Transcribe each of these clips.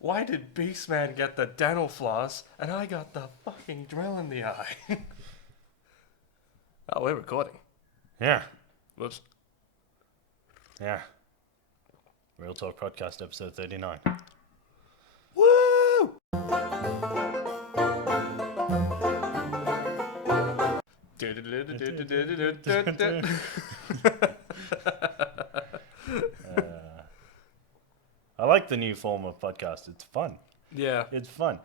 Why did Beastman get the dental floss and I got the fucking drill in the eye? Oh, we're recording. Yeah. Whoops. Yeah. Real Talk Podcast, episode 39. Woo! I like the new form of podcast. It's fun. Yeah. It's fun.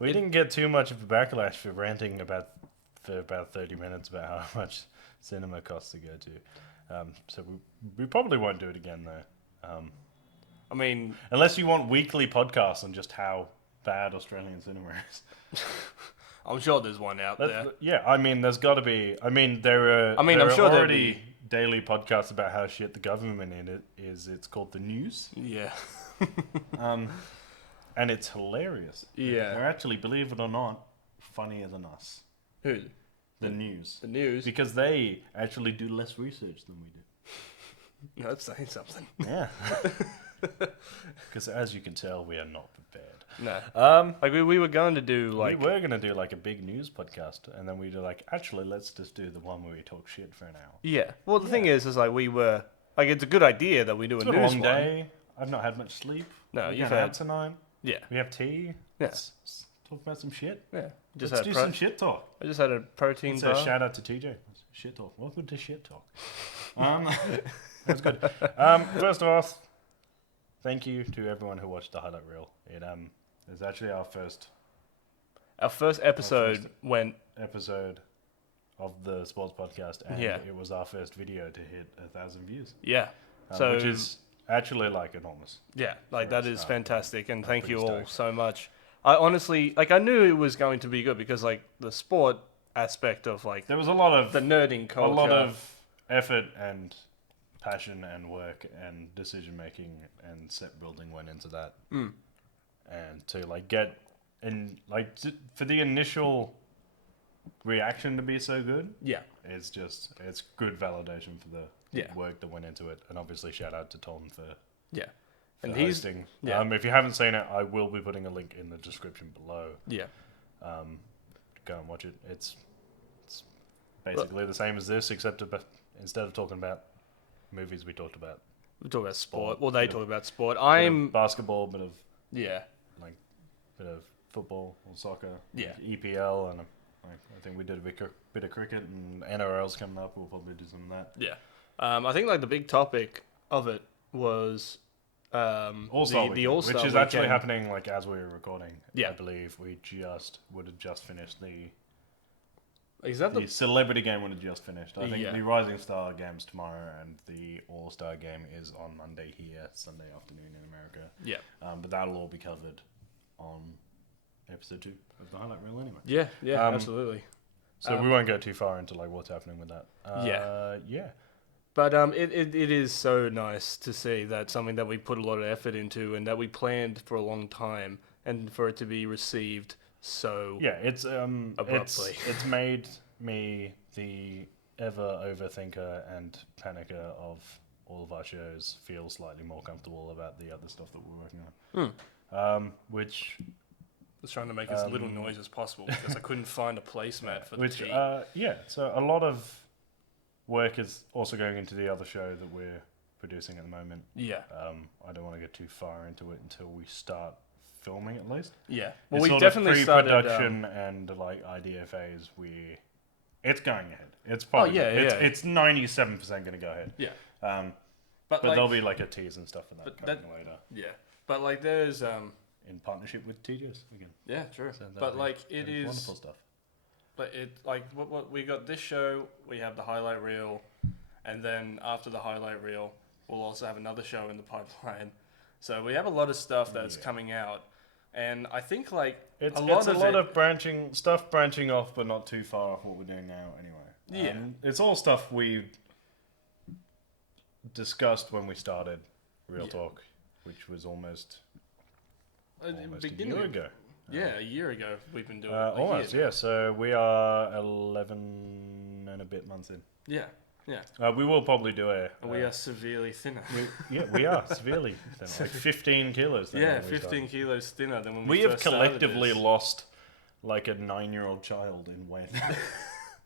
We didn't get too much of a backlash for ranting for about 30 minutes about how much cinema costs to go to. So we probably won't do it again, though. I mean, unless you want weekly podcasts on just how bad Australian cinema is. I'm sure there's one out there. Yeah, I mean, there's got to be. I mean, I'm sure already daily podcasts about how shit the government in it is. It's called The News. Yeah. And it's hilarious. Yeah. They're actually, believe it or not, funnier than us. Who? The News. The News? Because they actually do less research than we do. No, that's saying something. Yeah. Because as you can tell, we are not prepared. No. Like we were going to do like... We were going to do like a big news podcast. And then we were like, actually, let's just do the one where we talk shit for an hour. Yeah. Well, the thing is like we were... Like, it's a good idea that we do it's a news one. It's one. been a long day. I've not had much sleep. No, We're you've going had... out tonight. Yeah. We have tea. Yeah. Let's talk about some shit. Yeah. Let's do some shit talk. I just had a protein bar. So shout out to TJ. Shit talk. Welcome to shit talk. That's good. First of all, thank you to everyone who watched the highlight reel. It's actually our first episode went episode of the sports podcast, and it was our first video to hit 1,000 views. Yeah. Which is actually like enormous. Yeah, like that is fantastic, and thank you all so much. I honestly, like, I knew it was going to be good because, like, the sport aspect of, like, there was a lot of the nerding culture, a lot of effort and passion and work and decision making and set building went into that. And to like get in, like, for the initial reaction to be so good, it's good validation for the work that went into it. And obviously shout out to Tom for and he's hosting. If you haven't seen it, I will be putting a link in the description below. Go and watch it. It's basically the same as this, except instead of talking about movies, we talked about sport. Well, they talk about sport. Basketball, bit of football or soccer, EPL, and I think we did a bit of cricket, and NRL's coming up. We'll probably do some of that. Yeah, I think like the big topic of it was All-Star the All-Star which is weekend. actually happening like as we were recording. Yeah, I believe we would have just finished the. Is that the celebrity game would have just finished? I think the Rising Star game's tomorrow, and the All-Star game is on Monday here, Sunday afternoon in America. Yeah. But that'll all be covered on episode 2 of the highlight reel anyway. Yeah, absolutely. So we won't go too far into like what's happening with that. Yeah. But it is so nice to see that something that we put a lot of effort into and that we planned for a long time, and for it to be received so it's abruptly. It's made me the ever overthinker and panicker of all of our shows feel slightly more comfortable about the other stuff that we're working on. Which I was trying to make as little noise as possible because I couldn't find a placemat for the tea. So a lot of work is also going into the other show that we're producing at the moment. I don't want to get too far into it until we start filming at least. Well, we definitely started pre-production and like idea phase. It's going ahead. It's probably it's 97% going to go ahead. But like, there'll be like a tease and stuff for that coming later. But like there's in partnership with TJ's again. Yeah, true. So but like it is wonderful stuff. But it like what we got this show, we have the highlight reel, and then after the highlight reel, we'll also have another show in the pipeline. So we have a lot of stuff that's coming out. And I think like it's a lot of branching off, but not too far off what we're doing now anyway. It's all stuff we discussed when we started Real Talk, which was almost a year ago. A year ago we've been doing almost, So we are 11 and a bit months in. Yeah. We will probably do a. And we are severely thinner. We are severely thinner, like 15 kilos. Thinner Yeah, than we 15 started. kilos thinner than when We we have first started collectively this. lost like a 9-year-old child in weight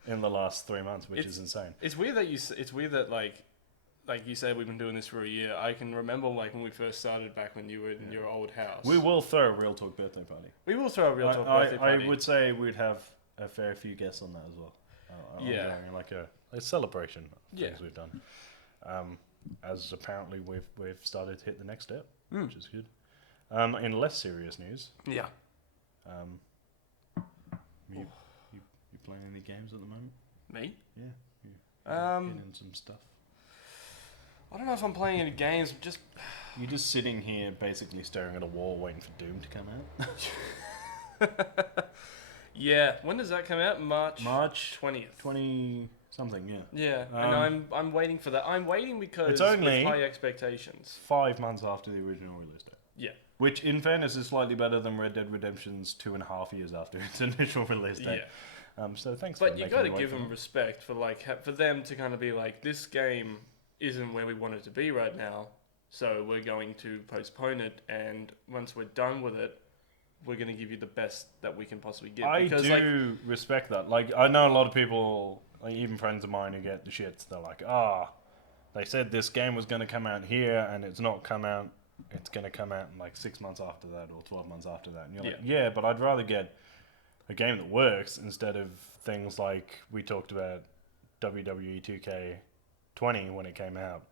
in the last 3 months, which is insane. It's weird that it's weird that like you said, we've been doing this for a year. I can remember like when we first started back when you were in your old house. We will throw a Real Talk birthday party. We will throw a Real Talk birthday party. I would say we'd have a fair few guests on that as well. Yeah. Like a celebration of Yeah. things we've done. As apparently we've started to hit the next step, which is good. In less serious news, Yeah. you playing any games at the moment? Me? Yeah. Getting some stuff. I don't know if I'm playing any games. Just You're just sitting here basically staring at a wall waiting for Doom to come out. yeah. When does that come out? March 20th. 20 something, yeah. Yeah, and I'm waiting for that. I'm waiting because It's only with high expectations. 5 months after the original release date. Yeah. Which, in fairness, is slightly better than Red Dead Redemption's 2.5 years after its initial release date. Yeah. So thanks. But for you making got me to wait give for them that. respect for like for them to kind of be like, this game isn't where we want it to be right now, so we're going to postpone it, and once we're done with it, we're going to give you the best that we can possibly give. I Because, do respect that. Like, I know a lot of people, like even friends of mine who get the shits. They're like, they said this game was going to come out here, and it's not come out. It's going to come out in like 6 months after that, or 12 months after that. And you're like, yeah, but I'd rather get a game that works instead of things like we talked about WWE 2K20 when it came out,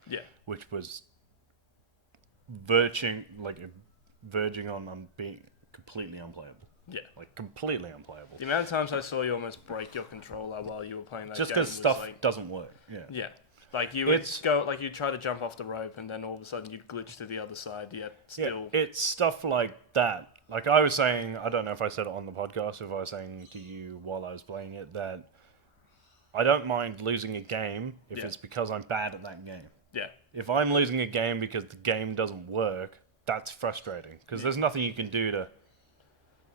which was verging on being completely unplayable. Yeah, like completely unplayable. The amount of times I saw you almost break your controller while you were playing that just game because stuff like, doesn't work. Yeah. Like you would like you'd try to jump off the rope, and then all of a sudden you'd glitch to the other side. Yet still, it's stuff like that. Like I was saying, I don't know if I said it on the podcast, or if I was saying to you while I was playing it, that I don't mind losing a game if it's because I'm bad at that game. Yeah. If I'm losing a game because the game doesn't work, that's frustrating because there's nothing you can do to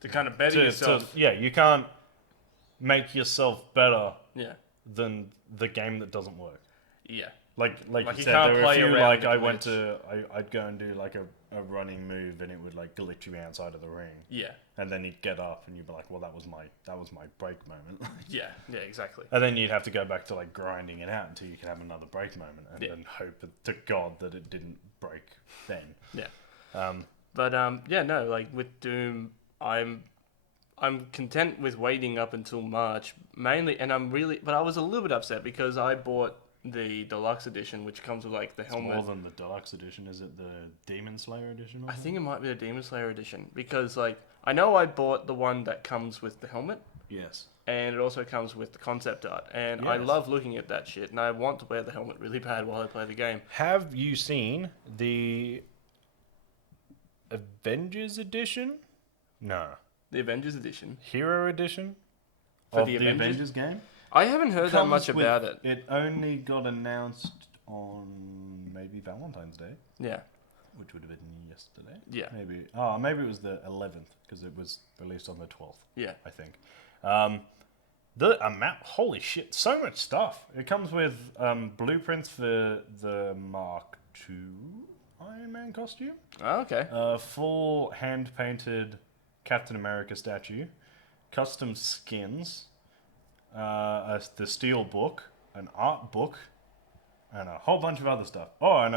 kind of better yourself. You can't make yourself better than the game that doesn't work. Yeah. Like you said, there were a few, like I'd go and do like a running move and it would like glitch you outside of the ring. Yeah. And then you'd get up and you'd be like, well, that was my break moment. Yeah, exactly. And then you'd have to go back to like grinding it out until you can have another break moment and then hope to God that it didn't break then. Yeah. No, like with Doom, I'm content with waiting up until March mainly, and but I was a little bit upset because I bought the deluxe edition, which comes with like the helmet. More than the deluxe edition, is it the Demon Slayer edition? I think it might be the Demon Slayer edition because like I know I bought the one that comes with the helmet. Yes. And it also comes with the concept art, and I love looking at that shit, and I want to wear the helmet really bad while I play the game. Have you seen the Avengers edition? No. The Avengers edition? Hero edition? For of the Avengers game? I haven't heard that much about it. It only got announced on maybe Valentine's Day. Yeah. Which would have been yesterday. Yeah. Maybe it was the 11th, because it was released on the 12th. Yeah. I think. The amount, holy shit, so much stuff. It comes with blueprints for the Mark II Iron Man costume. Oh, okay. Full hand-painted Captain America statue, custom skins, the steel book, an art book, and a whole bunch of other stuff. Oh, and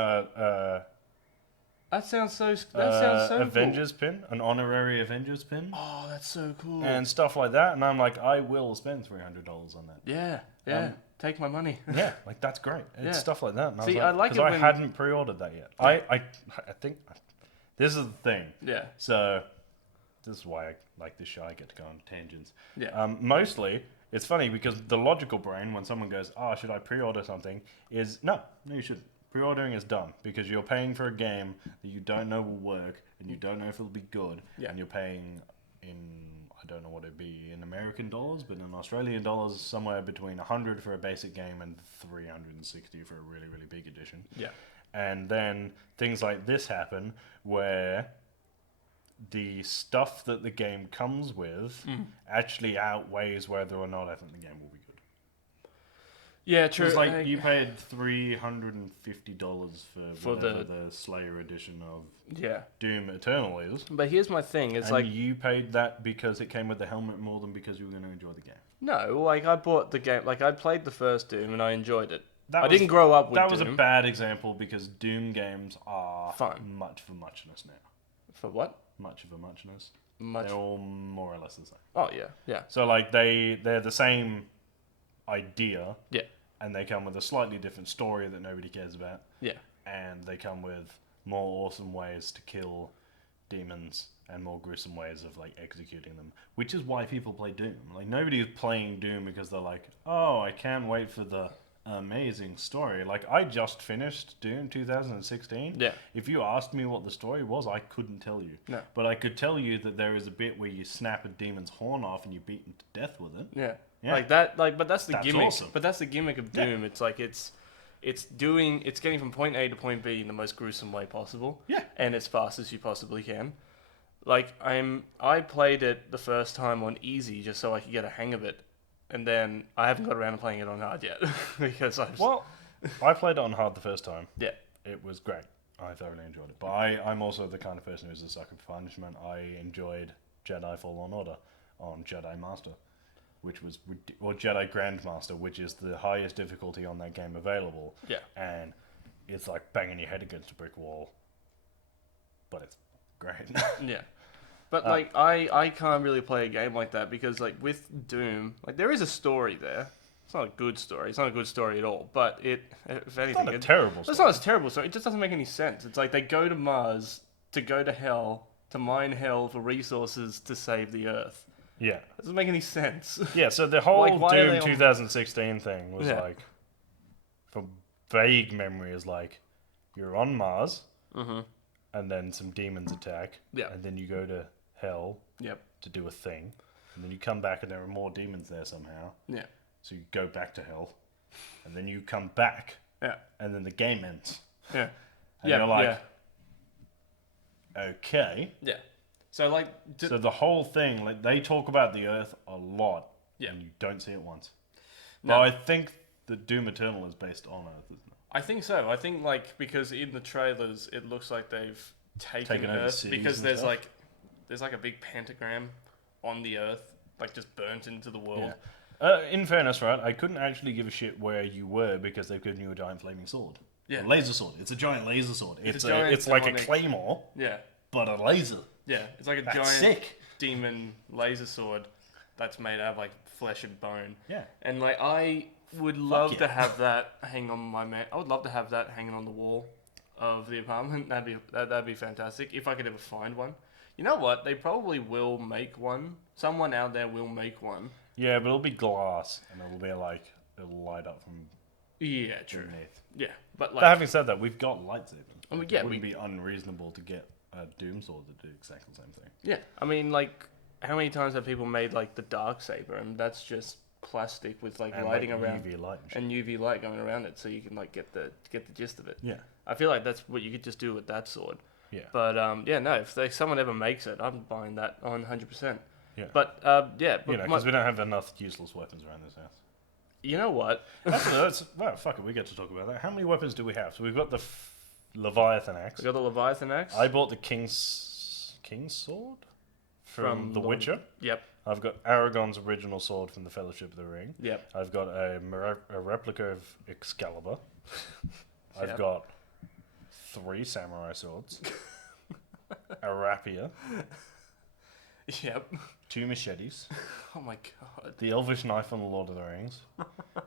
that sounds so Avengers pin, an honorary Avengers pin. Oh, that's so cool. And stuff like that. And I'm like, I will spend $300 on that. Yeah. Take my money. Yeah, like that's great. It's stuff like that. And See, I like it because I hadn't pre-ordered that yet. I think this is the thing. Yeah. So this is why I like this show. I get to go on tangents. Yeah. Mostly, it's funny because the logical brain, when someone goes, should I pre-order something, is no, you shouldn't. Pre-ordering is dumb because you're paying for a game that you don't know will work and you don't know if it'll be good. Yeah. And you're paying in, I don't know what it'd be in American dollars, but in Australian dollars, somewhere between 100 for a basic game and 360 for a really, really big edition. Yeah. And then things like this happen where the stuff that the game comes with actually outweighs whether or not I think the game will be good. Yeah, true. It's like you paid $350 for whatever the Slayer edition of yeah. Doom Eternal is. But here's my thing: it's and like you paid that because it came with the helmet more than because you were going to enjoy the game. no, like I bought the game, like I played the first Doom and I enjoyed it. I didn't grow up with That Doom. was a bad example because Doom games are Fun. much for muchness now. For what? Much of a muchness. Much. They're all more or less the same. Oh yeah, yeah. So like they're the same idea. Yeah. And they come with a slightly different story that nobody cares about. Yeah. And they come with more awesome ways to kill demons and more gruesome ways of like executing them, which is why people play Doom. Like nobody is playing Doom because they're like, oh, I can't wait for the amazing story. Like I just finished Doom 2016. Yeah. If you asked me what the story was, I couldn't tell you. No. But I could tell you that there is a bit where you snap a demon's horn off and you beat him to death with it. Yeah. Yeah. Like that. Like, but that's the That's gimmick. awesome. But that's the gimmick of Doom. Yeah. It's like it's getting from point A to point B in the most gruesome way possible. Yeah. And as fast as you possibly can. Like I played it the first time on easy just so I could get a hang of it, and then I haven't got around to playing it on hard yet because I played it on hard the first time. Yeah. It was great. I thoroughly enjoyed it. But I'm also the kind of person who's a sucker for punishment. I enjoyed Jedi Fallen Order on Jedi Master, which was Jedi Grandmaster, which is the highest difficulty on that game available. Yeah. And it's like banging your head against a brick wall, but it's great. Yeah. But like I can't really play a game like that because like with Doom, like there is a story there. It's not a good story. It's not a good story at all. But if anything, it's not a terrible story. It's not a terrible story. It just doesn't make any sense. It's like they go to Mars to go to hell, to mine hell for resources to save the Earth. Yeah. It doesn't make any sense. Yeah, so the whole Like, Doom 2016 thing was Yeah. like, from vague memory, is like, you're on Mars, and then some demons attack, Yeah. and then you go to hell Yep. to do a thing, and then you come back and there are more demons there somehow. Yeah. So you go back to hell, and then you come back, Yeah. and then the game ends. Yeah. And Yeah. you're like, yeah. okay. Yeah. So like. So the whole thing, like they talk about the Earth a lot, Yeah. and you don't see it once. No. Well, I think the Doom Eternal is based on Earth, isn't it? I think so. I think like because in the trailers it looks like they've taken over Earth cities because and there's stuff. like a big pentagram on the Earth, like just burnt into the world. In fairness, right, I couldn't actually give a shit where you were because they've given you a giant flaming sword. Yeah. A laser sword. It's a giant laser sword. It's a giant it's like a demonic- claymore, Yeah. but a laser. Yeah. It's like a That's giant sick. demon laser sword that's made out of like flesh and bone. Yeah. And like I would love yeah. to have that hang on my man. I would love to have that hanging on the wall of the apartment. That'd be fantastic if I could ever find one. You know what? They probably will make one. Someone out there will make one. Yeah, but it'll be glass, and it'll be like, it'll light up from Yeah, true. underneath. Yeah, but like, But having said that, we've got lightsabers. I mean, yeah, it wouldn't be unreasonable to get a Doom sword to do exactly the same thing. yeah. I mean, like, how many times have people made like the dark saber, and that's just plastic with like And lighting like around UV light and shit. and UV light going around it, so you can like get the gist of it. Yeah. I feel like that's what you could just do with that sword. Yeah. But yeah, no. If someone ever makes it, I'm buying that on 100%. Yeah. But yeah, but You know, because we don't have enough useless weapons around this house. you know what? Well, fuck it, we get to talk about that. How many weapons do we have? So we've got the Leviathan axe. We got the Leviathan axe. I bought the King's sword from The Witcher. Yep. I've got Aragorn's original sword from the Fellowship of the Ring. Yep. I've got a replica of Excalibur. I've Yep. got 3 samurai swords. A rapier. Yep. 2 machetes. Oh my god. The Elvish knife from The Lord of the Rings.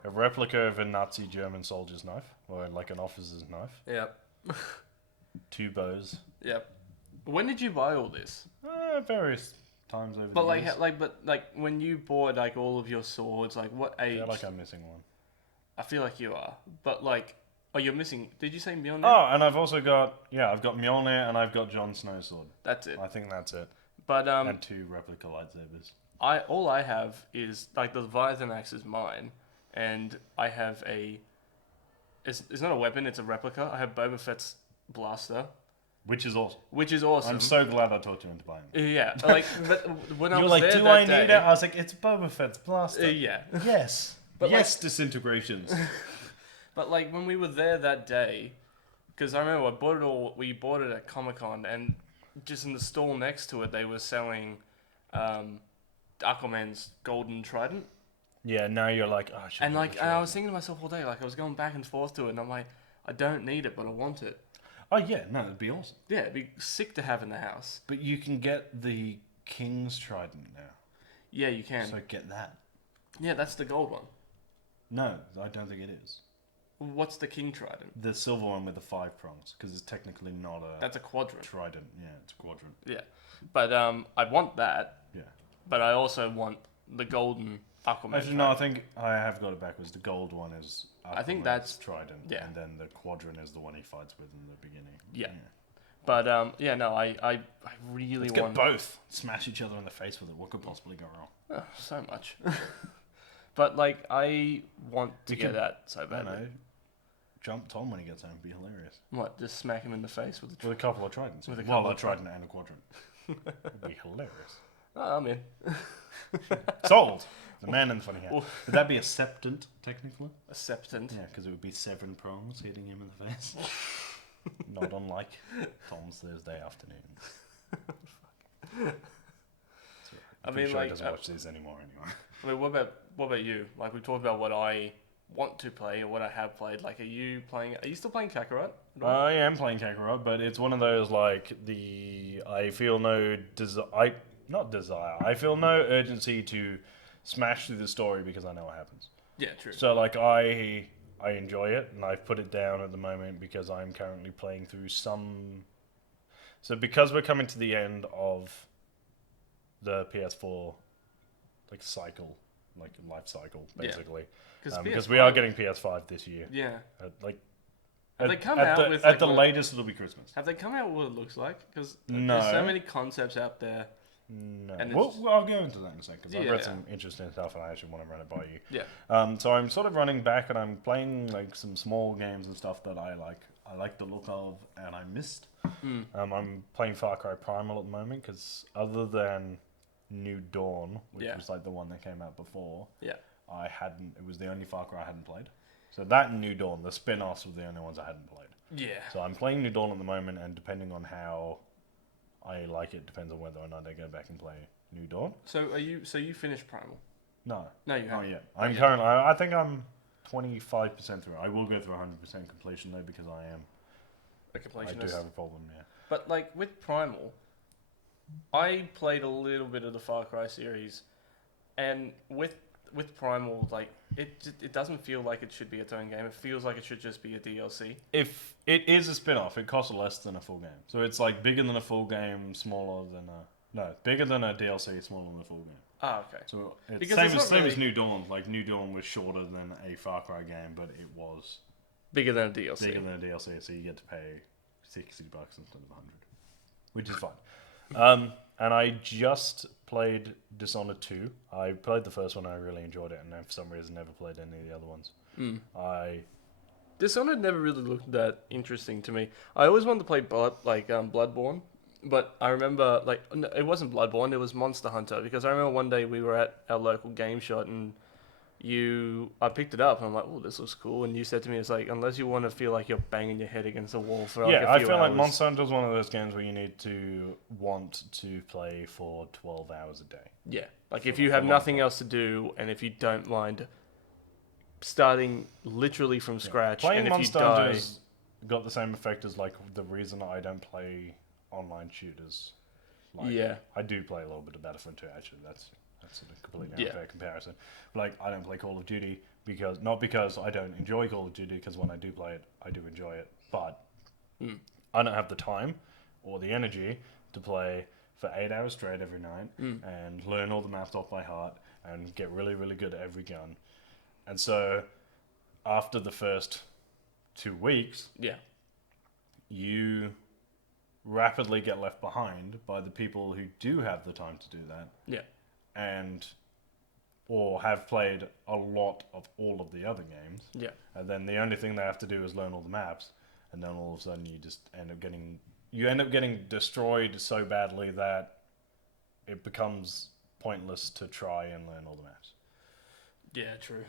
A replica of a Nazi German soldier's knife. Or like an officer's knife. Yep. 2 bows. Yep. When did you buy all this? Various times over But the like, years. when you bought like all of your swords, like what I age? feel like I'm missing one. I feel like you are. But like, oh, you're missing. Did you say Mjolnir? Oh, and I've also got I've got Mjolnir and I've got Jon Snow's sword. That's it. I think that's it. But And 2 replica lightsabers. all I have is like the Leviathan axe is mine, and I have a. It's not a weapon; it's a replica. I have Boba Fett's blaster, Which is awesome. which is awesome. I'm so glad I talked you into buying it. Yeah, like but when I You were was like, there do that I need day, it? I was like, it's Boba Fett's blaster. yeah. Yes. But yes, disintegrations. but like when we were there that day, because I remember we bought it at Comic-Con, and just in the stall next to it, they were selling Aquaman's golden trident. Yeah, now you're like, oh, I should And get like, the and I trident. was thinking to myself all day, like I was going back and forth to it, and I'm like, I don't need it, but I want it. Oh yeah, no, it'd be awesome. Yeah, it'd be sick to have in the house. But you can get the King's Trident now, Yeah, you can. so get that. Yeah, that's the gold one. No, I don't think it is. What's the king trident? The silver one with the 5 prongs, because it's technically not a That's a quadrant. trident. Yeah, it's a quadrant. Yeah, but I want that. Yeah. But I also want the golden Aquaman. Actually, no, I think I have got it backwards. The gold one is I think Aquaman's that's- trident, yeah. and then the quadrant is the one he fights with in the beginning. Yeah. But yeah, no, I really Let's want get both. Smash each other in the face with it. What could possibly go wrong? Oh, so much. But like, I want to You get can- that so I don't badly. know. Jump Tom when he gets home would be hilarious. What? Just smack him in the face with a With a couple of tridents. With a Well, couple a of trident and a quadrant. It'd be hilarious. Oh, I'm in. Sold! The man in the funny hat. Well- Would that be a septant, technically? A septant. Yeah, because it would be 7 prongs hitting him in the face. Not unlike Tom's Thursday afternoons. I mean, He like, doesn't watch these anymore anyway. I mean, what about you? Like, we talked about what I want to play or what I have played. Like, are you still playing Kakarot? at all? I am playing Kakarot, but it's one of those like I feel no I feel no urgency to smash through the story because I know what happens. Yeah, true. So like I enjoy it and I've put it down at the moment because I'm currently playing through some. So because we're coming to the end of the PS4 like cycle, like life cycle Yeah. basically, Because because we are getting PS5 this year. Yeah. Like Have they come at out the, with, at like, the what- latest it'll be Christmas. Have they come out with what it looks like? Because No. there's so many concepts out there. No, And well, it's- I'll go into that in a second. 'Cause I've Yeah, read yeah. some interesting stuff, and I actually want to run it by you. Yeah. So I'm sort of running back, and I'm playing like some small games and stuff that I like. I like the look of, and I missed. Mm. I'm playing Far Cry Primal at the moment because other than New Dawn, which Yeah. was like the one that came out before, Yeah. I hadn't. It was the only Far Cry I hadn't played. So that and New Dawn, the spin-offs, were the only ones I hadn't played. Yeah. So I'm playing New Dawn at the moment, and depending on how I like it, depends on whether or not I go back and play New Dawn. So you finished Primal? No. No, you Oh haven't. yeah. I'm yeah. currently. I think I'm 25% through. I will go through 100% completion though because I am. A I completionist. do have a problem. Yeah. But like with Primal, I played a little bit of the Far Cry series, and with Primal, like it doesn't feel like it should be its own game. It feels like it should just be a DLC. If it is a spin-off, it costs less than a full game. So it's like bigger than a full game, smaller than a bigger than a DLC, smaller than a full game. Ah, okay. So it's Because same it's as not same as really- New Dawn. Like New Dawn was shorter than a Far Cry game, but it was Bigger than a DLC. bigger than a DLC, so you get to pay $60 instead of 100, which is fine. And I just played Dishonored 2. I played the first one, and I really enjoyed it, and then for some reason never played any of the other ones. Mm. I Dishonored never really looked that interesting to me. I always wanted to play Bloodborne, but I remember it wasn't Bloodborne, it was Monster Hunter, because I remember one day we were at our local game shot and I picked it up and I'm like, oh, this looks cool, and you said to me, it's like, unless you want to feel like you're banging your head against a wall for like yeah, a I few feel like hours. Monster Hunter is one of those games where you need to want to play for 12 hours a day. Yeah, like For if you a have long nothing time. else to do and if you don't mind starting literally from scratch, Playing and if Monster you die, Hunter's got the same effect as like the reason I don't play online shooters. Like, Yeah. I do play a little bit of Battlefield 2 actually. That's a completely Yeah. unfair comparison. Like I don't play Call of Duty not because I don't enjoy Call of Duty, because when I do play it, I do enjoy it. But Mm. I don't have the time or the energy to play for 8 hours straight every night Mm. and learn all the maps off by heart and get really, really good at every gun. And so after the first 2 weeks, yeah, you rapidly get left behind by the people who do have the time to do that yeah, or have played a lot of all of the other games, yeah. and then the only thing they have to do is learn all the maps, and then all of a sudden you end up getting destroyed so badly that it becomes pointless to try and learn all the maps. Yeah, true.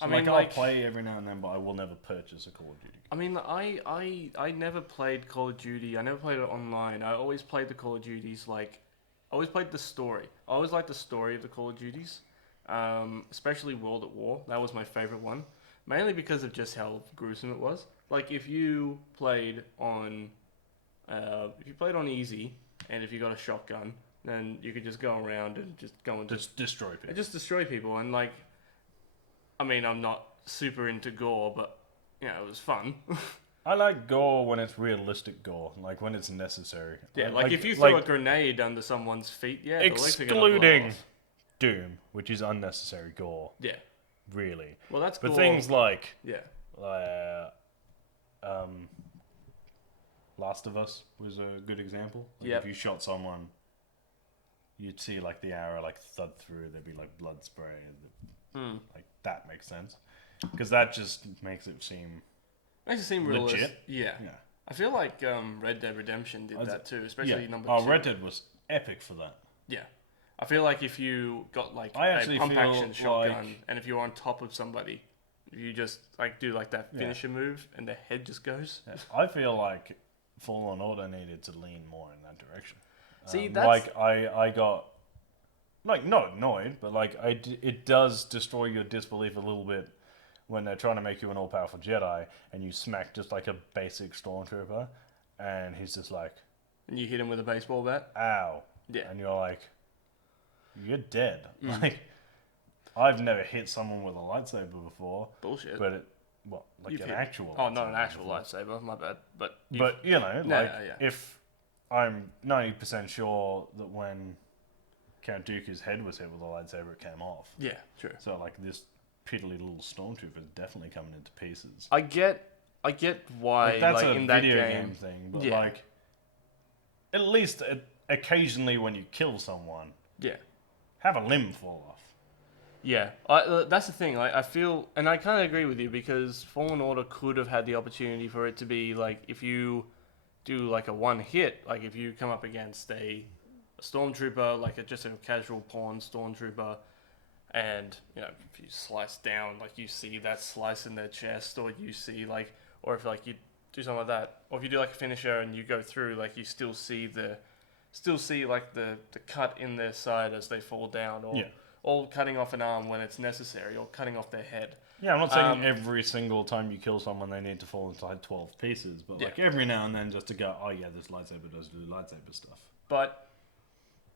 So I mean, I'll like, play every now and then, but I will never purchase a Call of Duty. I mean, I never played Call of Duty. I never played it online. I always played the Call of Duties like, I always played the story. I always liked the story of the Call of Duties, especially World at War. That was my favorite one, mainly because of just how gruesome it was. Like if you played on easy, and if you got a shotgun, then you could just go around and just go and Just destroy people. just destroy people. And like, I mean, I'm not super into gore, but you know, it was fun. I like gore when it's realistic gore, like when it's necessary. Yeah, I- like if you throw a grenade under someone's feet, yeah, the legs are gonna blow excluding off. Doom, which is unnecessary gore, Yeah, really. well, that's But gore. things like Yeah, Last of Us was a good example. Like Yep. if you shot someone, you'd see like the arrow like thud through. There'd be like blood spray, and like that makes sense because that just makes it seem makes it seem legit. realistic. Yeah. Yeah. I feel like Red Dead Redemption did that too, especially number 2. Oh, Red Dead was epic for that. Yeah, I feel like if you got like I a actually pump feel action shotgun, like- and if you're on top of somebody, you just like do like that finisher move, and their head just goes. Yeah. I feel like Fallen Order needed to lean more in that direction. See, that's like I got like not annoyed, but like it does destroy your disbelief a little bit when they're trying to make you an all-powerful Jedi and you smack just like a basic stormtrooper, and he's just like, and you hit him with a baseball bat. "Ow!" Yeah. and you're like, "You're dead." Like, I've never hit someone with a lightsaber before, Bullshit. but like You've an hit- actual. Oh, not an lightsaber actual before. lightsaber. My bad. But But you know, No, like yeah. if I'm 90% sure that when Count Dooku's head was hit with a lightsaber, it came off. yeah, true. So like this piddly little stormtrooper is definitely coming into pieces. I get why Like, that's like a in that video game. thing, but Yeah. like at least occasionally when you kill someone, Yeah. have a limb fall off. Yeah, that's the thing. Like, I feel, and I kind of agree with you because Fallen Order could have had the opportunity for it to be like if you do like a one hit, like if you come up against a stormtrooper, like just a casual pawn stormtrooper, and you know if you slice down, like you see that slice in their chest, or you see like, or if like you do something like that, or if you do like a finisher and you go through, like you still see like the cut in their side as they fall down, or. Yeah. Or cutting off an arm when it's necessary, or cutting off their head. Yeah, I'm not saying every single time you kill someone they need to fall into like 12 pieces, but like every now and then just to go, oh yeah, this lightsaber does do lightsaber stuff. But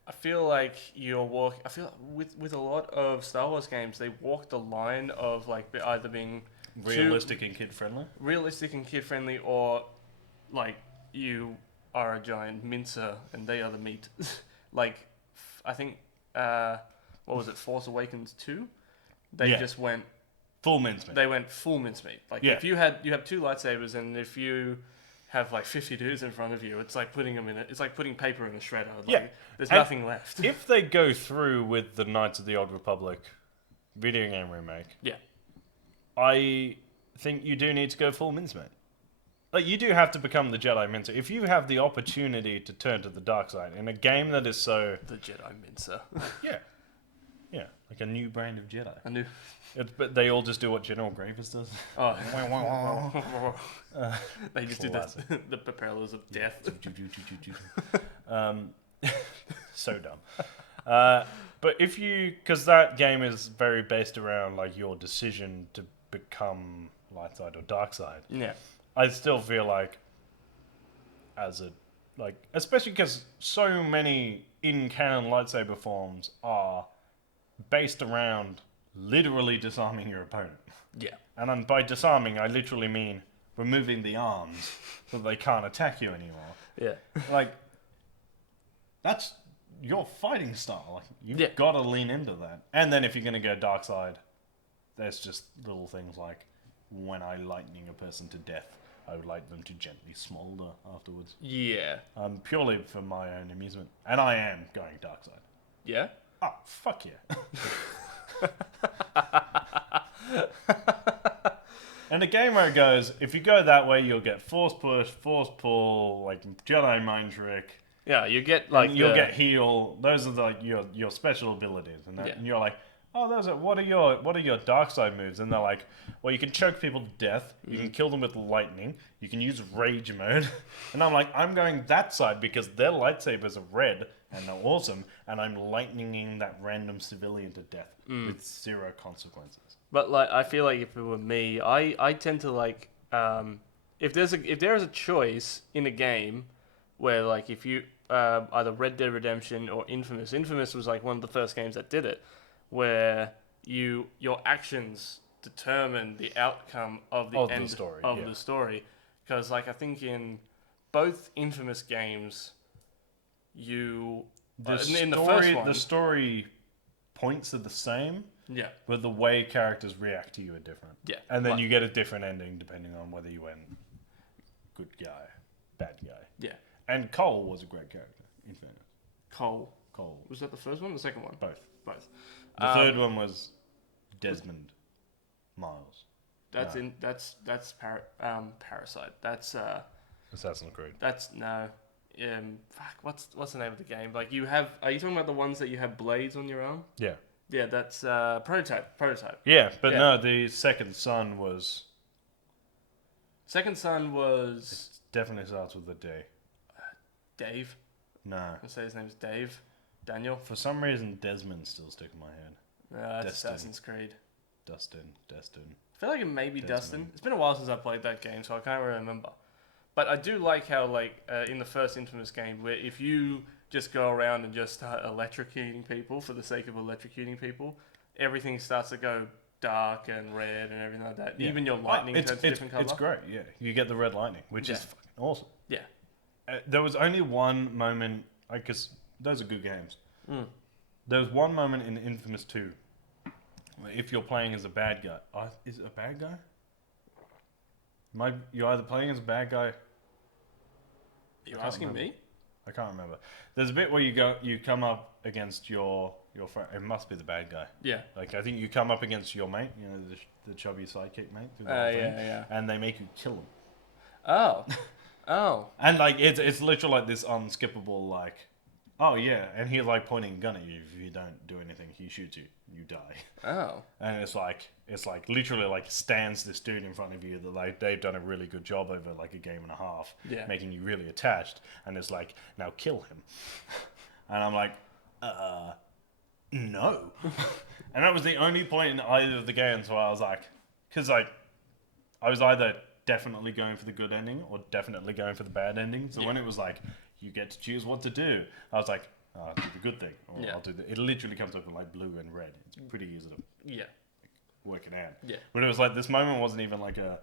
I feel like I feel with a lot of Star Wars games, they walk the line of like either being Realistic and kid friendly. realistic and kid friendly, or like you are a giant mincer and they are the meat. Like I think. What was it? Force Awakens 2? They just went Full mincemeat. They went full mincemeat. Like if you have 2 lightsabers, and if you have like 50 dudes in front of you, it's like putting them in it. It's like putting paper in a shredder. Like, there's And nothing left. If they go through with the Knights of the Old Republic video game remake, Yeah. I think you do need to go full mincemeat. Like, you do have to become the Jedi Mincer. If you have the opportunity to turn to the dark side in a game that is so... The Jedi Mincer. Yeah. Yeah, like a new brand of Jedi. I knew. But they all just do what General Grievous does. Oh. They just do Classic. the propellers of death. So dumb. But if you... Because that game is very based around, like, your decision to become light side or dark side. Yeah. I still feel like, as a, like, especially because so many in-canon lightsaber forms are based around literally disarming your opponent. Yeah. And by disarming, I literally mean removing the arms so they can't attack you anymore. Yeah. Like, that's your fighting style. Like, you've got to lean into that. And then if you're going to go dark side, there's just little things like, when I lightning a person to death, I would like them to gently smolder afterwards. Yeah. Purely for my own amusement. And I am going dark side. Yeah? Oh, fuck yeah. And a game where it goes, if you go that way, you'll get force push, force pull, like Jedi mind trick. Yeah, you get like You'll get heal. Those are like your special abilities. And, and you're like, oh, what are your dark side moves? And they're like, well, you can choke people to death, you can kill them with lightning, you can use rage mode. And I'm like, I'm going that side because their lightsabers are red and they're awesome, and I'm lightninging that random civilian to death with 0 consequences. But like, I feel like if it were me, I tend to like, if there is a choice in a game where like if you either Red Dead Redemption or Infamous was like one of the first games that did it, where your actions determine the outcome of the end of the story. Because like I think in both Infamous games, in the first one, the story points are the same. Yeah. But the way characters react to you are different. Yeah. And then you get a different ending depending on whether you went good guy, bad guy. Yeah. And Cole was a great character, in fairness. Cole. Cole. Was that the first one or the second one? Both. Both. The third one was Desmond Miles. That's Parasite. That's Assassin's Creed. That's no. Fuck. What's the name of the game? Like are you talking about the ones that you have blades on your arm? Yeah. Yeah, that's Prototype. Yeah, but no, the Second Son was... Second Son was... It definitely starts with a D. Dave. No. I'll say his name's Dave. Daniel. For some reason, Desmond's still sticking in my head. That's Assassin's Creed. Destin. I feel like it may be Dustin. It's been a while since I played that game, so I can't really remember. But I do like how, like, in the first Infamous game, where if you just go around and just start electrocuting people for the sake of electrocuting people, everything starts to go dark and red and everything like that. Yeah. Even your lightning turns a different color. It's great, yeah. You get the red lightning, which is fucking awesome. Yeah. There was only one moment, because those are good games. There was one moment in Infamous 2 where if you're playing as a bad guy... is it a bad guy? You're either playing as a bad guy... You're asking me? I can't remember. There's a bit where you come up against your friend. It must be the bad guy. Yeah. Like, I think you come up against your mate, you know, the chubby sidekick mate. Through the whole thing, yeah. And they make you kill him. Oh. Oh. And, like, it's literally like this unskippable, like, oh, yeah. And he's, like, pointing a gun at you. If you don't do anything, he shoots you. You die. Oh. And it's like literally like stands this dude in front of you that like they've done a really good job over like a game and a half, making you really attached. And it's like, now kill him. And I'm like, no. And that was the only point in either of the games where I was like, because like I was either definitely going for the good ending or definitely going for the bad ending. So when it was like, you get to choose what to do, I was like, I'll do the good thing, or I'll do the... It literally comes up in like blue and red. It's pretty easy to work it out. Yeah. But it was like, this moment wasn't even like a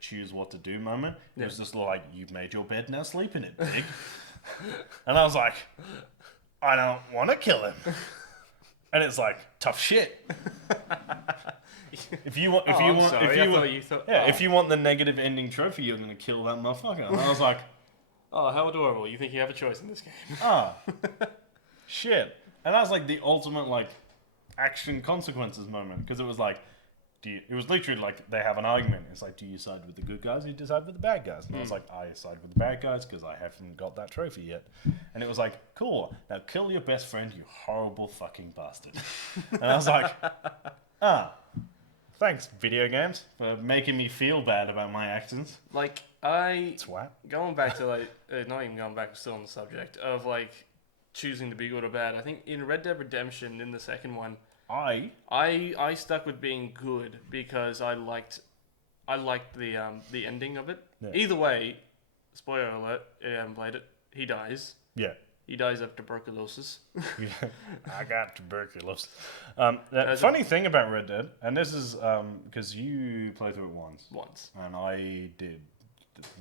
choose what to do moment. It was just like, you've made your bed, now sleep in it, pig. And I was like, I don't want to kill him. And it's like, tough shit. If you want the negative ending trophy, you're gonna kill that motherfucker. And I was like, oh, how adorable. You think you have a choice in this game. Shit. And that was like the ultimate like action consequences moment. Because it was like, it was literally like they have an argument. It's like, do you side with the good guys or do you side with the bad guys? And I was like, I side with the bad guys because I haven't got that trophy yet. And it was like, cool. Now kill your best friend, you horrible fucking bastard. And I was like, thanks, video games, for making me feel bad about my actions. Like, Twat. Going back to, like, not even going back, still on the subject of, like, choosing to be good or bad, I think in Red Dead Redemption, in the second one, I stuck with being good because I liked the ending of it. Yeah. Either way, spoiler alert, if you haven't played it, he dies. Yeah. He dies of tuberculosis. I got tuberculosis. Funny thing about Red Dead, and this is because you played through it once. And I did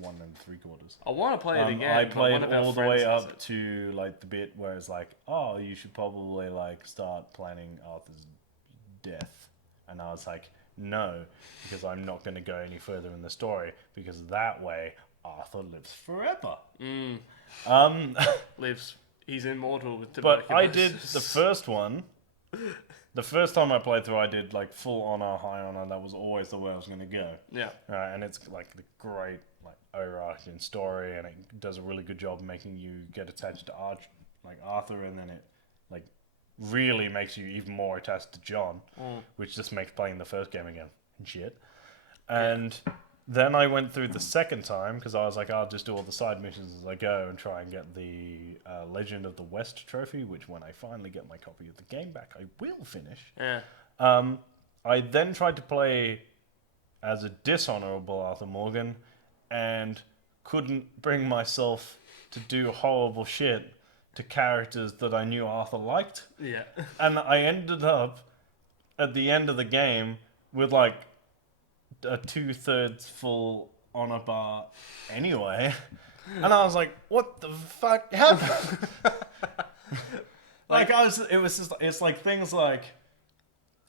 1 3/4. I want to play it again. I played all the way up to like the bit where it's like, oh, you should probably like start planning Arthur's death. And I was like, no, because I'm not going to go any further in the story because that way Arthur lives forever. He's immortal with tuberculosis. But I did the first one. The first time I played through, I did like full honor, high honor. That was always the way I was going to go. Yeah. And it's like the great like overarching story, and it does a really good job making you get attached to Arthur, and then it like really makes you even more attached to John, which just makes playing the first game again and shit. And then I went through the second time because I was like, I'll just do all the side missions as I go and try and get the Legend of the West trophy, which when I finally get my copy of the game back, I will finish. Yeah. I then tried to play as a dishonorable Arthur Morgan and couldn't bring myself to do horrible shit to characters that I knew Arthur liked. Yeah. And I ended up at the end of the game with like a 2/3 full honor bar anyway. And I was like, what the fuck happened? It's like things like,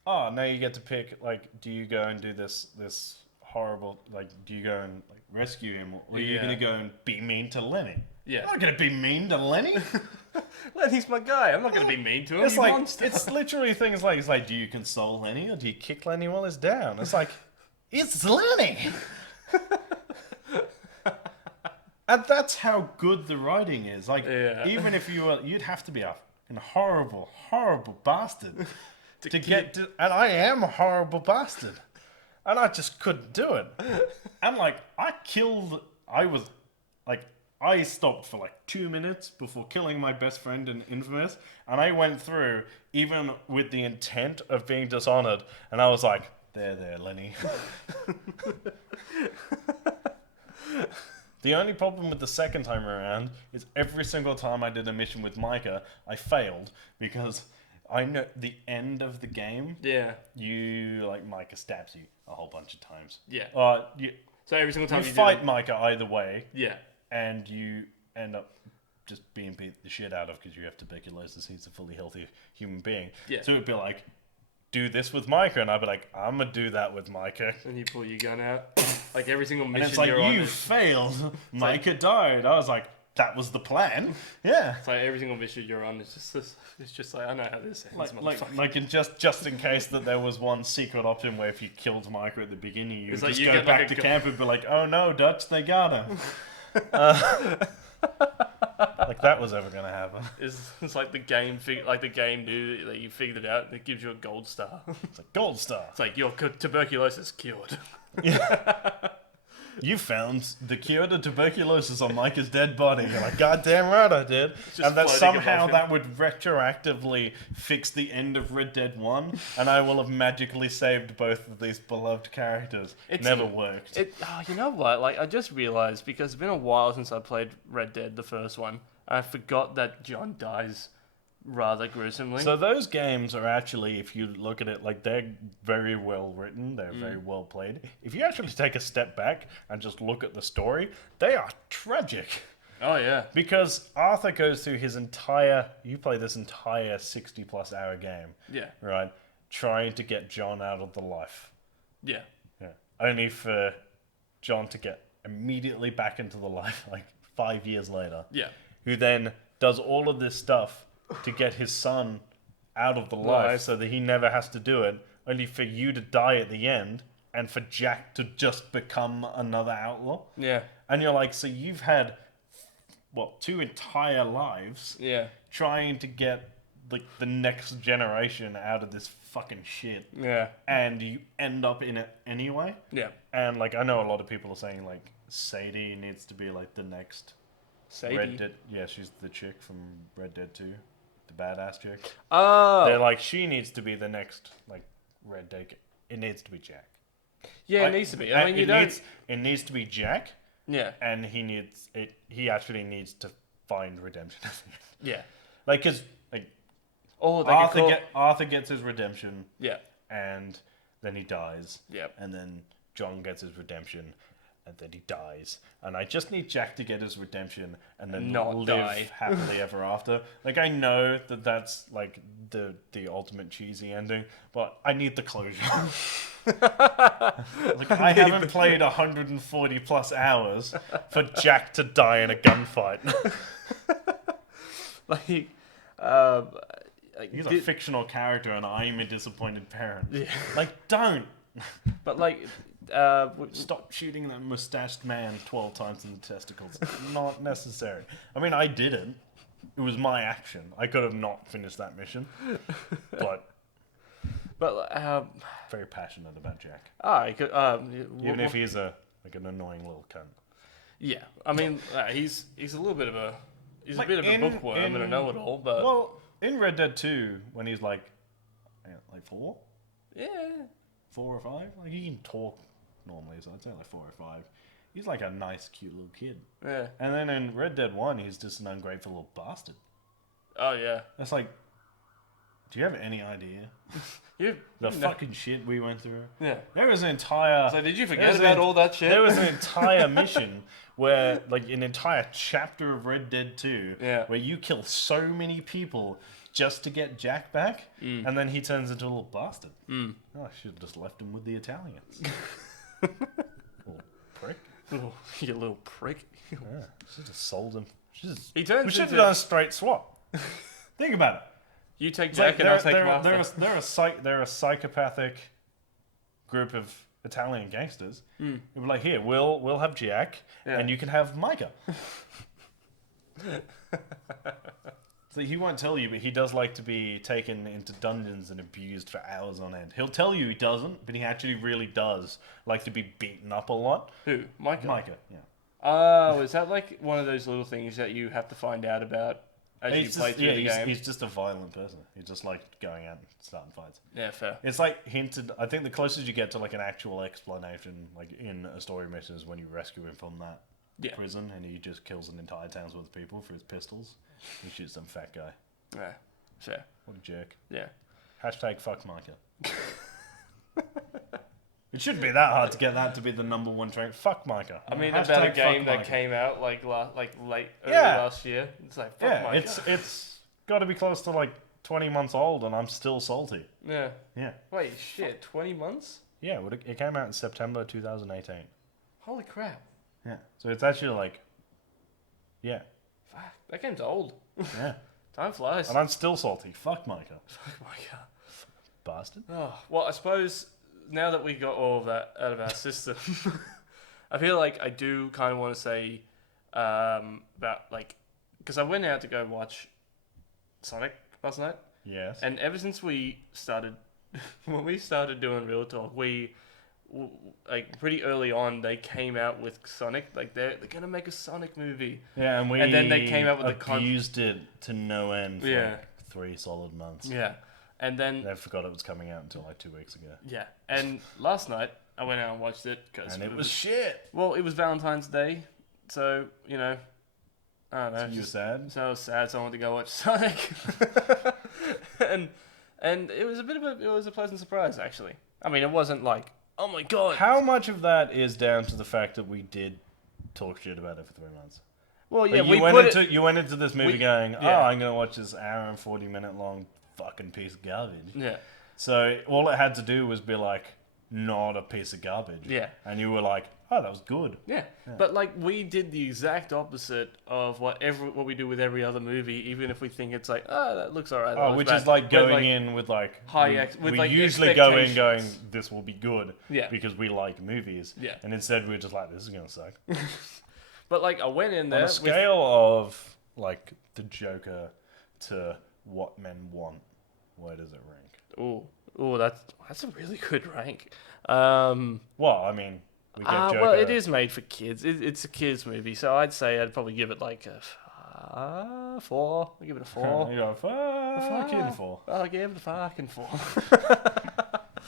oh, now you get to pick, like, do you go and do this horrible, like, do you go and like rescue him, or are you going to go and be mean to Lenny? Yeah. I'm not going to be mean to Lenny. Lenny's my guy. I'm not going to be mean to him. It's you like, monster. it's literally things like, it's like, do you console Lenny or do you kick Lenny while he's down? It's like, it's Lenny. And that's how good the writing is. Like, even if you were, you'd have to be a horrible, horrible bastard to get to, and I am a horrible bastard. And I just couldn't do it. And like, I stopped for like 2 minutes before killing my best friend in Infamous. And I went through, even with the intent of being dishonored. And I was like, there, Lenny. The only problem with the second time around is every single time I did a mission with Micah, I failed because I know the end of the game. Yeah. Micah stabs you a whole bunch of times. Yeah. So every single time you fight Micah either way. Yeah. And you end up just being beat the shit out of because you have tuberculosis. He's a fully healthy human being. Yeah. So it'd be like, do this with Micah, and I'd be like, I'm gonna do that with Micah. And you pull your gun out. Like every single mission and it's like, you're on. You failed. Micah died. I was like, that was the plan. Yeah. It's like every single mission you're on, it's just like, I know how this ends, like in just in case that there was one secret option where if you killed Micah at the beginning, you would like just you go get back like to camp and be like, oh no, Dutch, they got him. Like that was ever gonna happen. It's like the game knew that you figured it out and it gives you a gold star. It's like gold star. It's like your tuberculosis cured. Yeah. You found the cure to tuberculosis on Micah's dead body. You're like, goddamn right I did. And that somehow that would retroactively fix the end of Red Dead 1, and I will have magically saved both of these beloved characters. It never worked. You know what? Like, I just realized, because it's been a while since I played Red Dead, the first one, I forgot that John dies rather gruesomely. So those games are actually, if you look at it, like they're very well written, they're very well played. If you actually take a step back and just look at the story, they are tragic. Oh yeah. Because Arthur goes through you play this entire 60 plus hour game. Yeah. Right? Trying to get John out of the life. Yeah. Yeah. Only for John to get immediately back into the life like 5 years later. Yeah. Who then does all of this stuff to get his son out of the life so that he never has to do it, only for you to die at the end and for Jack to just become another outlaw. Yeah. And you're like, so you've had, 2 entire lives trying to get the next generation out of this fucking shit. Yeah. And you end up in it anyway. Yeah. And I know a lot of people are saying Sadie needs to be the next Sadie? Red Dead. Yeah, she's the chick from Red Dead 2. The badass chick. Oh. They're she needs to be the next, Red Dead. It needs to be Jack. Yeah, it needs to be. I mean, it needs to be Jack. Yeah. And he actually needs to find redemption. Yeah. Because, Arthur gets his redemption. Yeah. And then he dies. Yeah. And then John gets his redemption. And then he dies. And I just need Jack to get his redemption and then not live die. happily ever after. I know that that's the ultimate cheesy ending, but I need the closure. I haven't played 140 plus hours for Jack to die in a gunfight. He's a fictional character and I'm a disappointed parent. Yeah. Don't. But stop shooting that mustached man 12 times in the testicles. Not necessary. I mean, I didn't. it was my action. I could have not finished that mission, but very passionate about Jack. I could, Even if he's an annoying little cunt. Yeah, I mean, he's a little bit of a Like, a bit of a bookworm and a know-it-all, but Well, in Red Dead 2, when he's like 4? yeah, 4 or 5? Like, he can talk normally, so I'd say like 4 or 5. He's like a nice, cute little kid. yeah, And then in Red Dead 1, he's just an ungrateful little bastard. oh yeah, That's like, do you have any idea you the fucking shit we went through? yeah. There was an entire... So did you forget about all that shit? There was an entire mission where, like, an entire chapter of Red Dead 2 Yeah. where you kill so many people just to get Jack back, and then he turns into a little bastard. Oh, I should have just left him with the Italians. Little prick. Oh, you little prick. Yeah, should have sold him. He turns We should have into- done a straight swap. Think about it. You take It's Jack like and I'll take Martha. they're a psychopathic group of Italian gangsters. Who were like, here, we'll have Jack, Yeah. and you can have Micah. So he won't tell you, but he does like to be taken into dungeons and abused for hours on end. He'll tell you he doesn't, but he actually really does like to be beaten up a lot. Who? Micah? Micah, yeah. Oh, is that like one of those little things that you have to find out about as you play through the game? He's just a violent person. He's just like going out and starting fights. Yeah, fair. It's like hinted. I think the closest you get to like an actual explanation, like in a story mission, is when you rescue him from that prison, and he just kills an entire town's worth of people for his pistols. He shoots some fat guy. Yeah, fair. What a jerk. Yeah. Hashtag fuck Micah. It shouldn't be that hard to get that to be the number one train. Fuck Micah. I mean, Hashtag about a fuck game that Micah. came out like late early Yeah. last year. It's like fuck Yeah, Micah. it's got to be close to like 20 months old, and I'm still salty. Yeah. Yeah. Wait, shit, 20 months? Yeah, it came out in September 2018. Holy crap. Yeah. So it's actually like, yeah, Fuck, that game's old. yeah. Time flies. And I'm still salty. Fuck Micah. Fuck Micah. Bastard. Oh, well, I suppose now that we got all of that out of our system, I feel like I do kind of want to say about like, because I went out to go watch Sonic last night, Yes. and ever since we started, when we started doing Real Talk, like pretty early on they came out with Sonic, like they're gonna make a Sonic movie. Yeah, and then they came up with the abused it to no end for Yeah. like 3 solid months. Yeah, and then They forgot it was coming out until like 2 weeks ago. yeah, and last night I went out and watched it because And it was shit. well, it was Valentine's Day, so you know, I don't know. So you were just- sad? So I was sad, so I wanted to go watch Sonic, and it was a pleasant surprise actually. I mean, it wasn't like, oh my god. How much of that is down to the fact that we did talk shit about it for 3 months? Well, yeah, Like, we you went into this movie we- going, oh, yeah. I'm going to watch this hour and 40-minute long fucking piece of garbage. Yeah, So all it had to do was be like, not a piece of garbage. Yeah. And you were like, oh, that was good. yeah, but like we did the exact opposite of what we do with every other movie, even if we think it's like, oh, that looks alright. that Oh, looks which bad. is like But, going in with like with, we like, usually go in going, expectations. this will be good. Yeah. Because we like movies. Yeah. And instead we're just like, this is gonna suck. But like I went in there On a with, scale of like the Joker to What Men Want, where does it rank? oh, that's a really good rank. Well, I mean, we get Joker. Well, it is made for kids. It's a kids movie, so I'd say I'd probably give it like a 4. I'll give it a 4. You go, fucking 4. I'll give it a fucking 4.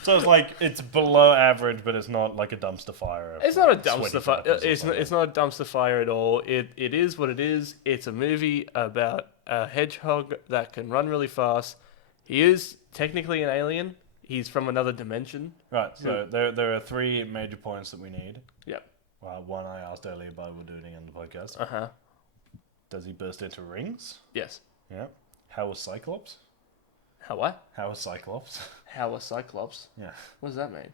So it's like it's below average, but it's not like a dumpster fire. It's not a Like, dumpster sweaty fire. peppers or It's something. not a dumpster fire at all. It is what it is. It's a movie about a hedgehog that can run really fast. He is technically an alien. He's from another dimension. Right. So there are 3 major points that we need. Yep. One I asked earlier, but we'll do it again in the podcast. Uh-huh. Does he burst into rings? Yes. Yeah. How was Cyclops? How what? How was Cyclops? How was Cyclops? Yeah. What does that mean?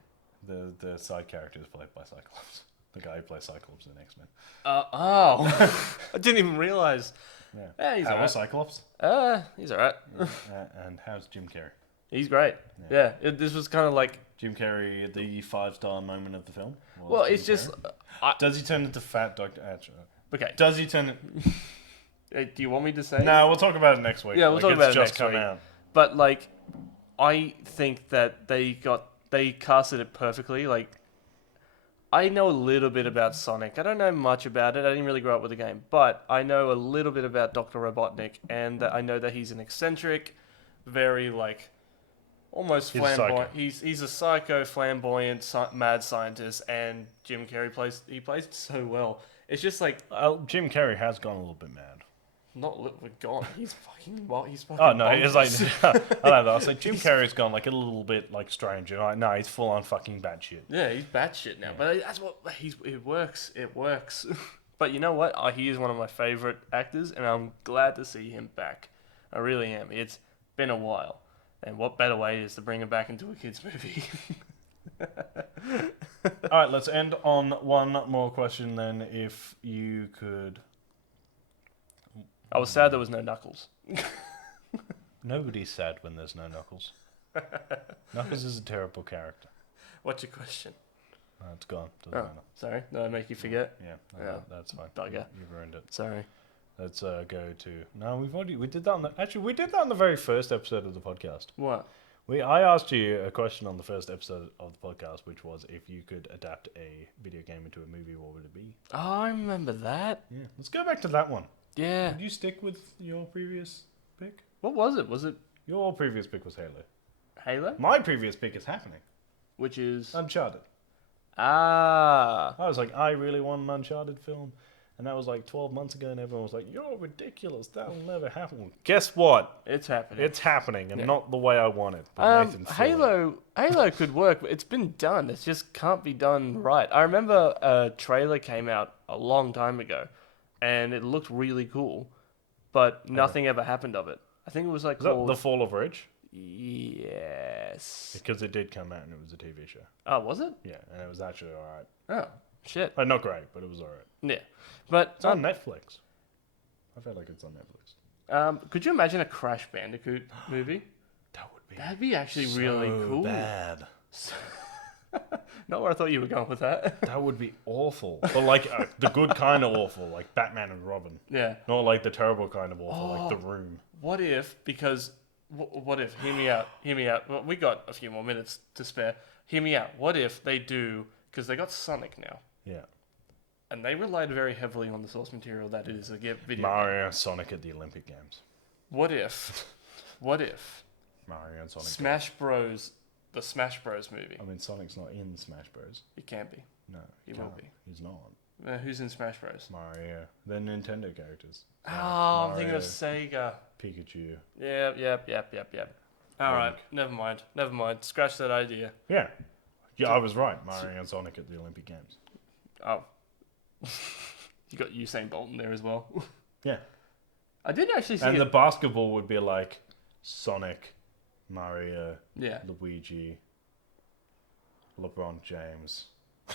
The side character is played by Cyclops. The guy who plays Cyclops in X-Men. Oh. I didn't even realize. Yeah. Yeah, he's How alright. was Cyclops? He's alright. And how's Jim Carrey? He's great. Yeah. This was kind of like, Jim Carrey, the 5-star moment of the film? Was well, Jim it's just, Carrey? Does he turn into Fat Dr. okay. Does he turn... Do you want me to say? No, we'll talk about it next week. Yeah, we'll talk about it next week. Out. But like, I think that they casted it perfectly. Like, I know a little bit about Sonic. I don't know much about it. I didn't really grow up with the game, but I know a little bit about Dr. Robotnik, and I know that he's an eccentric, very like, almost flamboyant. He's a psycho, flamboyant, mad scientist, and Jim Carrey plays it so well. It's just like Jim Carrey has gone a little bit mad. We're gone. He's fucking what? He's fucking. Oh no, bonkers. it's like I don't know. I was like Jim Carrey's gone like a little bit like strange. And like, no, he's full on fucking batshit. Yeah, he's batshit now. Yeah. But that's what it works. It works. But you know what? He is one of my favorite actors, and I'm glad to see him back. I really am. It's been a while, and what better way is to bring him back into a kids movie? All right, let's end on one more question then. If you could. I was sad there was no Knuckles. Nobody's sad when there's no Knuckles. Knuckles is a terrible character. What's your question? It's gone. Doesn't matter. Sorry, did I make you forget? Yeah, that's fine. Bugger. You've ruined it. Sorry. Let's go to. No, we did that. We did that on the very first episode of the podcast. What? I asked you a question on the first episode of the podcast, which was if you could adapt a video game into a movie, what would it be? Oh, I remember that. Yeah, let's go back to that one. Yeah. Did you stick with your previous pick? What was it? Was it your previous pick? Was Halo. Halo? My previous pick is happening. Which is Uncharted. Ah. I was like, I really want an Uncharted film. And that was like 12 months ago, and everyone was like, you're ridiculous. That'll never happen. Guess what? It's happening. It's happening, and not the way I want it. But Halo could work, but it's been done. It just can't be done right. I remember a trailer came out a long time ago, and it looked really cool, but nothing ever happened of it. I think it was like called The Fall of Reach? Yes. Because it did come out, and it was a TV show. Oh, was it? Yeah, and it was actually alright. Oh, shit. Not great, but it was alright. Yeah. But it's on Netflix. I feel like it's on Netflix. Could you imagine a Crash Bandicoot movie? That'd be actually really cool. Bad. Not where I thought you were going with that. That would be awful. But like the good kind of awful, like Batman and Robin. Yeah. Not like the terrible kind of awful, like The Room. What if, because, what if, hear me out. Well, we got a few more minutes to spare. Hear me out. What if they do, because they got Sonic now. Yeah. And they relied very heavily on the source material that is a video Mario and Sonic at the Olympic Games. What if Mario and Sonic the Smash Bros movie? I mean, Sonic's not in Smash Bros. He can't be. No, he will be. He's not. Who's in Smash Bros? Mario. They're Nintendo characters. So I'm thinking of Sega. Pikachu. Yep. All right, never mind. Scratch that idea. Yeah, I was right. Mario and Sonic at the Olympic Games. Oh. You got Usain Bolt in there as well. Yeah. I did actually see And the basketball would be like Sonic, Mario, Luigi, LeBron James. Are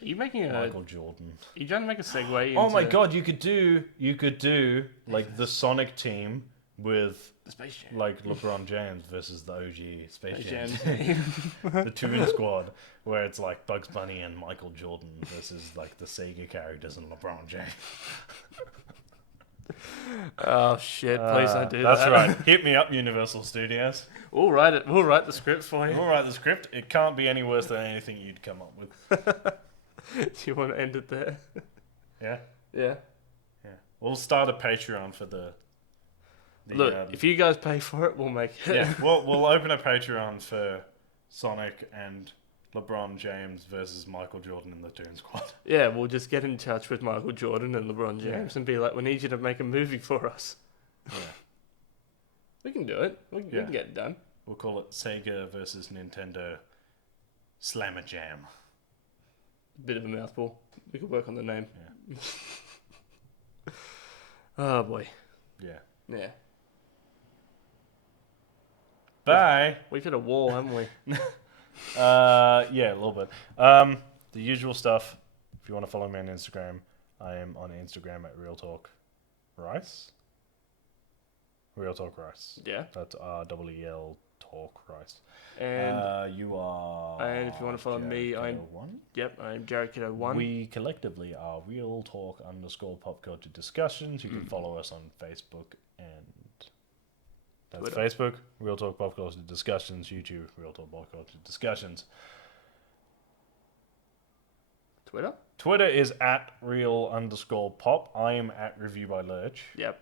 you making Michael Jordan? Are you trying to make a segue Oh my god, you could do like the Sonic team with the Space Jam. Like LeBron James versus the OG Space Jam team. The Toon Squad, where it's like Bugs Bunny and Michael Jordan versus like the Sega characters and LeBron James. Oh shit, please don't do that. That's right. Hit me up, Universal Studios. We'll write the script for you. We'll write the script. It can't be any worse than anything you'd come up with. Do you want to end it there? Yeah? Yeah. We'll start a Patreon for the Look, if you guys pay for it, we'll make it. Yeah, we'll open a Patreon for Sonic and LeBron James versus Michael Jordan in the Toon Squad. Yeah, we'll just get in touch with Michael Jordan and LeBron James and be like, we need you to make a movie for us. Yeah. We can do it. We can get it done. We'll call it Sega versus Nintendo Slammer Jam. Bit of a mouthful. We could work on the name. Yeah. Oh boy. Yeah. Bye. We've hit a wall, haven't we? Yeah, a little bit. The usual stuff. If you want to follow me on Instagram, I am on Instagram at Real Talk Rice. Real Talk Rice. Yeah. That's REEL talk, Christ. And You are. and if you want to follow me, I'm Jared Kiddo 1. We collectively are Real Talk _ Pop Culture Discussions. You can follow us on Facebook and that's Twitter. Facebook, Real Talk Pop Culture Discussions. YouTube, Real Talk Pop Culture Discussions. Twitter is at Real _ Pop. I am at Review by Lurch. Yep.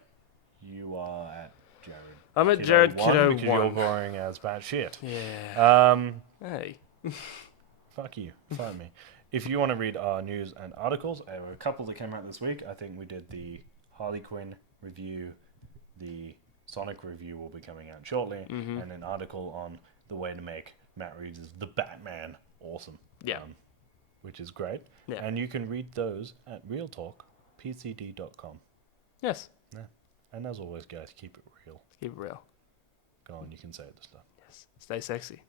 You are at Jared. I'm at Jared Kiddo 1. Because you're boring as bad shit. Yeah. Hey. Fuck you. Find me. If you want to read our news and articles, there were a couple that came out this week. I think we did the Harley Quinn review. The Sonic review will be coming out shortly. Mm-hmm. And an article on the way to make Matt Reeves' The Batman awesome. Yeah. Which is great. Yeah. And you can read those at realtalkpcd.com. Yes. Yeah. And as always, guys, keep it real. Keep it real. Go on, you can say the stuff. Yes. Stay sexy.